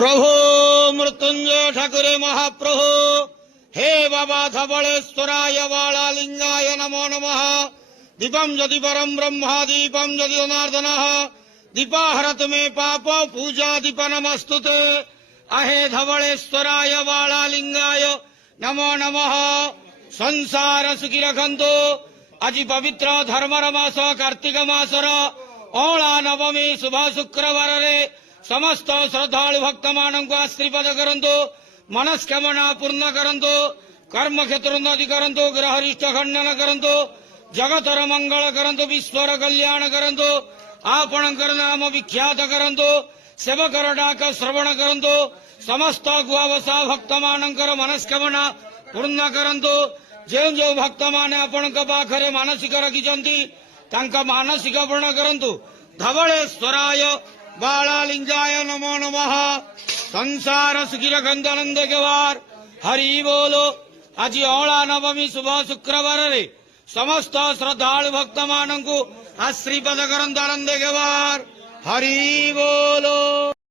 प्रभु मृत्युंजय ठाकुरे महाप्रभु हे बाबा धवलेश्वराय बालालिंगाय नमो नमः। दीपम यदि परम ब्रह्मा दीपम यदि जनार्दनः दीपाहरत मे पाप पूजा दीप नमस्तुते। अहे धवलेश्वराय बालालिंगाय नमो नमः। संसार सुखी रखंतु। आज पवित्र धर्मर मास कार्तिक मासर अला नवमी शुभ शुक्रवार रे समस्त श्रद्धालु भक्त मानक आशीर्वाद करंतु। मनस्कामना पूर्ण करंतु। कर्म क्षेत्र उन्नति करंतु। ग्रहरिष्ट खंडन करंतु। जगतर मंगल करंतु। विश्वर कल्याण करंतु। आपणकर नाम विख्यात करंतु। सेवकर डाक श्रवण करंतु। समस्त गुआवसा भक्त मानकर मनस्कामना पूर्ण करंतु। जो जो भक्त माने आपणक पाखरे मानसिक रखिचंती तांका मानसिक पूर्ण करंतु। धवलेश्वराय बालालिंगाय नमो नमः। संसार सुखी रखंतु आनंद केवार हरि बोलो। आज अला नवमी शुभ शुक्रवार रे समस्त श्रद्धालु भक्त मानकु आशीर्वाद करंतु आनंद केवार हरि बोलो।